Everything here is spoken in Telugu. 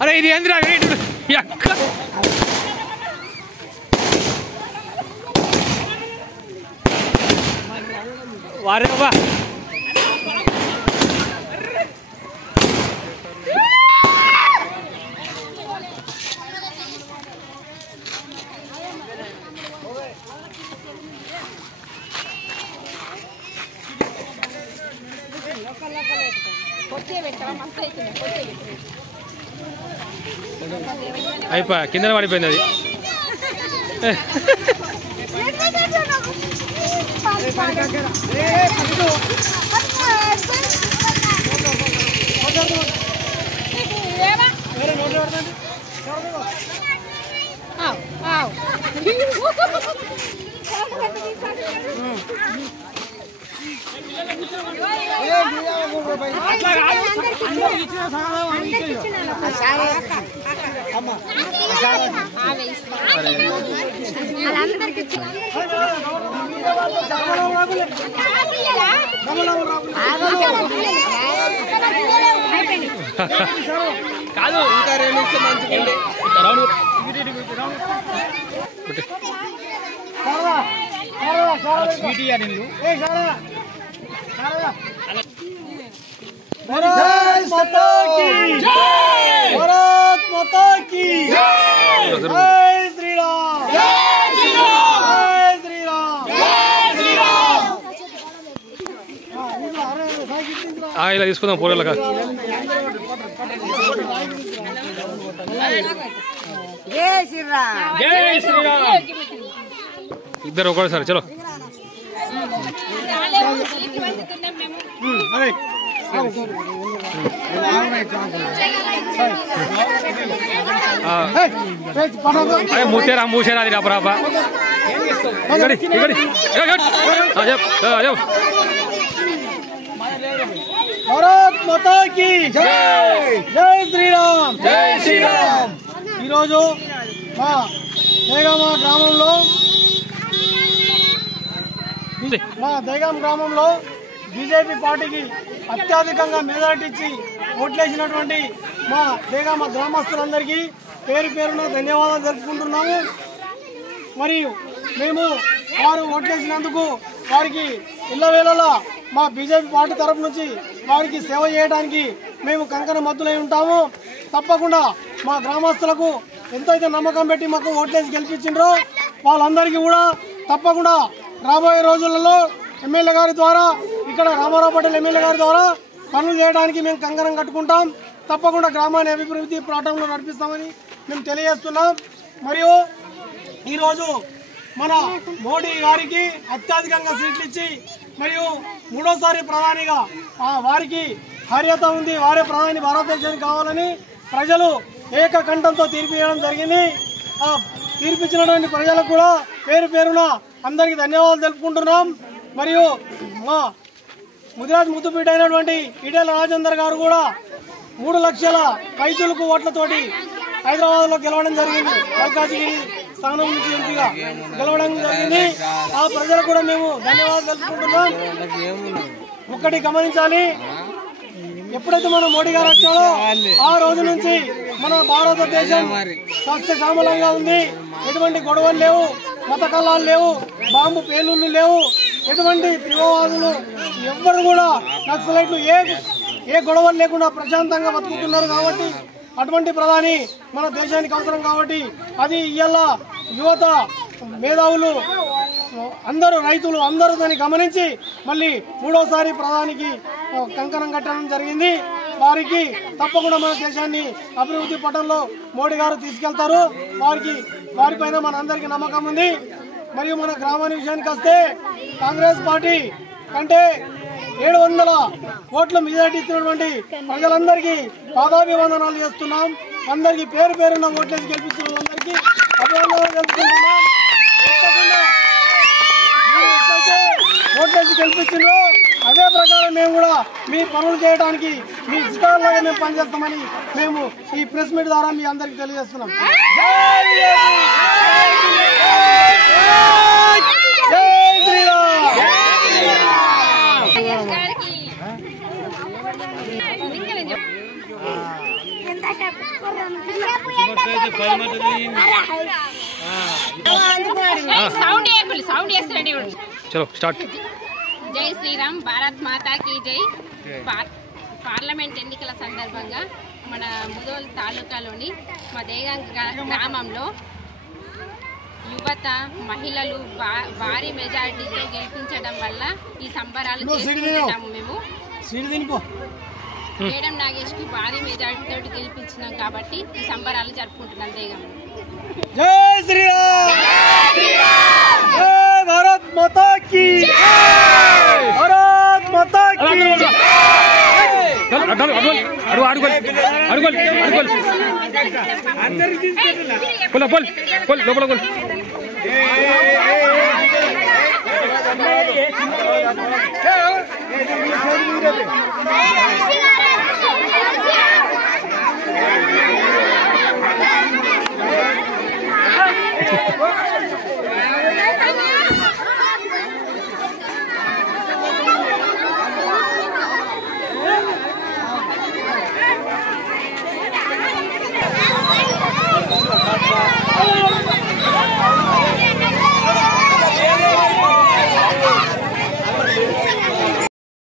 अरे ఇది ఏంద్రా వారే బా అయిపో కిందన పడిపోయింది అది కాదు ఇంకా రేమిస్తే మంచిగుంది రౌండ్ స్వీటీ యా నిల్లు ఏ సారా సారా भारत माता की जय भारत माता की जय जय श्री राम जय श्री राम जय श्री राम जय श्री राम ఇలా తీసుకుందాం పోరలక జై శ్రీరామ్ జై శ్రీరామ్ ఇద్దరు ఒకసారి చలో అరే अरे मुतेरा मूसेरा दी रापरापा इगड़ी इगड़ी आ जाओ भारत माता की जय जय श्री राम जय श्री राम ఈ రోజు మా దేగామ గ్రామంలో బీజేపీ పార్టీకి అత్యధికంగా మెజారిటీ ఇచ్చి ఓట్లేసినటువంటి మా దేగామ గ్రామస్తులందరికీ పేరు పేరున ధన్యవాదాలు తెలుపుకుంటున్నాము. మరియు మేము వారు ఓట్లేసినందుకు వారికి ఇళ్ళవేళలా మా బీజేపీ పార్టీ తరఫు నుంచి వారికి సేవ చేయడానికి మేము కంకణ మద్దులై ఉంటాము. తప్పకుండా మా గ్రామస్తులకు ఎంతైతే నమ్మకం పెట్టి మాకు ఓట్లేసి గెలిపించిండ్రో వాళ్ళందరికీ కూడా తప్పకుండా రాబోయే రోజులలో ఎమ్మెల్యే గారి ద్వారా ఇక్కడ రామారావు పటేల్ ఎమ్మెల్యే గారి ద్వారా పనులు చేయడానికి మేము కంకణం కట్టుకుంటాం. తప్పకుండా గ్రామాన్ని అభివృద్ధి ప్రాంతంలో నడిపిస్తామని మేము తెలియజేస్తున్నాం. మరియు ఈరోజు మన మోడీ గారికి అత్యధికంగా సీట్లు ఇచ్చి మరియు మూడోసారి ప్రధానిగా వారికి అర్హత ఉంది, వారే ప్రధాని భారతదేశానికి కావాలని ప్రజలు ఏకకంఠంతో తీర్పు ఇవ్వడం జరిగింది. తీర్పిచ్చినటువంటి ప్రజలకు కూడా పేరు పేరున అందరికీ ధన్యవాదాలు తెలుపుకుంటున్నాం. మరియు మా ముదిరాజ్ ముద్దుపీట అయినటువంటి ఈటెల రాజేందర్ గారు కూడా 3 లక్షల పైచులకు ఓట్లతోటి హైదరాబాద్ లో గెలవడం జరిగింది. మల్కాజిగిరి స్థానం నుంచి ఎంపీగా గెలవడం జరిగింది. ఆ ప్రజలకు కూడా మేము ధన్యవాదాలు తెలుపుకుంటున్నాం. ఒక్కటి గమనించాలి, ఎప్పుడైతే మన మోడీ గారు వచ్చాడో ఆ రోజు నుంచి మన భారతదేశం సస్యశ్యామలంగా ఉంది. ఎటువంటి గొడవలు లేవు, మత కళాలు లేవు, బాంబు పేలుళ్లు లేవు, ఎటువంటి తీవ్రవాదులు ఎవ్వరు కూడా నక్సలైట్లు ఏ గొడవలు లేకుండా ప్రశాంతంగా బతుకుతున్నారు. కాబట్టి అటువంటి ప్రధాని మన దేశానికి అవసరం. కాబట్టి అది ఇవాళ యువత, మేధావులు, అందరూ రైతులు అందరూ దాన్ని గమనించి మళ్ళీ మూడోసారి ప్రధానికి కంకణం కట్టడం జరిగింది. వారికి తప్పకుండా మన దేశాన్ని అభివృద్ధి పటంలో మోడీ గారు తీసుకెళ్తారు. వారిపైన మన అందరికీ నమ్మకం ఉంది. మరియు మన గ్రామాన్ని విషయానికి వస్తే కాంగ్రెస్ పార్టీ కంటే 700 ఓట్ల మెజారిటీ ఇచ్చినటువంటి ప్రజలందరికీ పాదాభివందనాలు చేస్తున్నాం. అందరికీ పేరు పేరున్న ఓట్లేసి గెలిపించిన వాళ్ళందరికీ అభివందనాలు తెలుపుకుంటున్నాం. ఓటేసి గెలిపించిండ్రో అదే ప్రకారం మేము కూడా మీ పనులు చేయడానికి మీ జిల్లాలాగా మేము పనిచేస్తామని మేము ఈ ప్రెస్ మీట్ ద్వారా మీ అందరికి తెలియజేస్తున్నాం. चलो स्टार्ट. జై శ్రీరామ్, భారత్ మాతా కీ జై. పార్లమెంట్ ఎన్నికల సందర్భంగా మన ముదోల్ తాలూకాలోని మా దేగాం గ్రామంలో యువత మహిళలు భారీ మెజారిటీతో గెలిపించడం వల్ల ఈ సంబరాలు చేసుకుంటున్నాము. మేము మేడం నాగేష్కి భారీ మెజారిటీతో గెలిపించినాం కాబట్టి ఈ సంబరాలు జరుపుకుంటున్నాం దేగంలో. జై శ్రీరామ్, జై భారత్ మాతా కీ, భారత్ మాతా కీ.